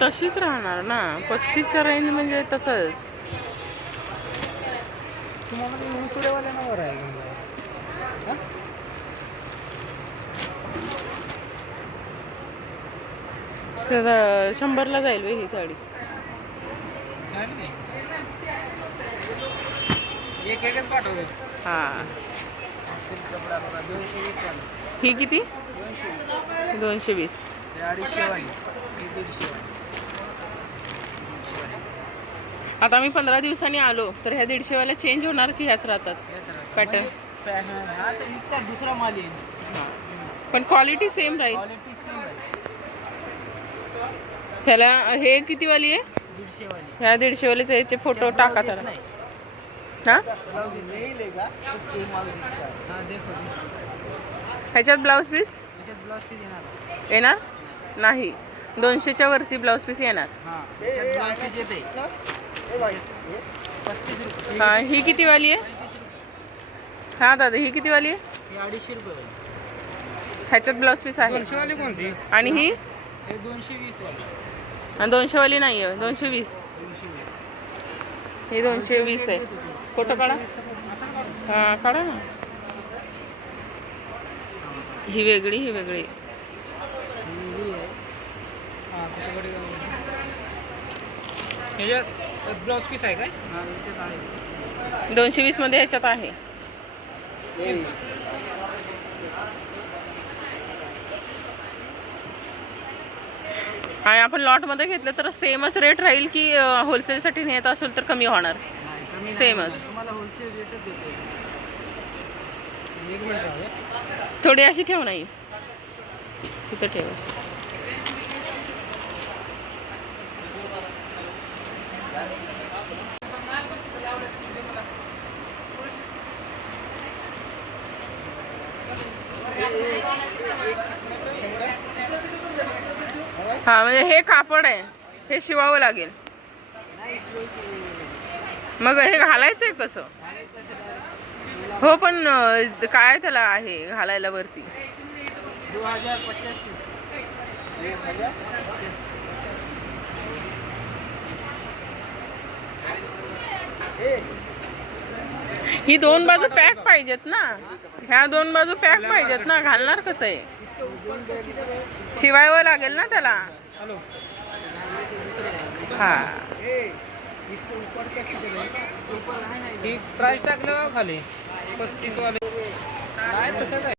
तशीच राहणार ना. पस्तीसच्या रेंज म्हणजे तसंच. तुम्हाला सदा- शंभरला जाईल ही साडी. हा. ही किती? दोनशे वीस. आता आम्ही पंधरा दिवसांनी आलो तर ह्या दीडशेवाल्या चेंज होणार की ह्याच राहतात. पॅटर्न दुसरा माल येईल. पण क्वालिटी सेम राहील ह्याला हे कितीवाली आहे? दीडशे वाली ह्या दीडशेवालीचे याचे फोटो टाका त्याला. हा? है हाँ। ह्याच्यात ब्लाऊज पीस? येणार. नाही. दोनशेच्या वरती ब्लाऊज पीस येणार. हां हा ही कितीवाली आहे? हा दादा ही आहे? ही रुपये वाली. ह्याच्यात ब्लाऊज पीस आहे. वाली आणि ही? हे दोनशे वीस वाली. आणि दोनशेवाली नाही आहे दोनशे वीस दोनशे वीस ही दोनशे वीस आहे फ़ोटो काढा. हा काढा ना. ही वेगळी ही वेगळी. ब्लाउज पीस आहे काय? हाँ याच्यात आहे. दोनशे वीस मध्ये ह्याच्यात आहे. आणि आपण लॉटमध्ये घेतलं तर सेमच रेट राहील की होलसेलसाठी नेत असेल तर कमी होणार. राहू थोडी अशी ठेव नाही. तिथं ठेव. हा म्हणजे हे कापड आहे. हे शिवावं लागेल. मग हे घालायचंय कसं? हो पण काय त्याला आहे घालायला वरती? ही दोन बाजू पॅक पाहिजेत ना. ह्या दोन बाजू पॅक पाहिजेत ना. घालणार कसं आहे? शिवायवं लागेल ना त्याला. हां. ठीक प्राईस टाकलं खाली. पस्तीसवाले. काय कसं काय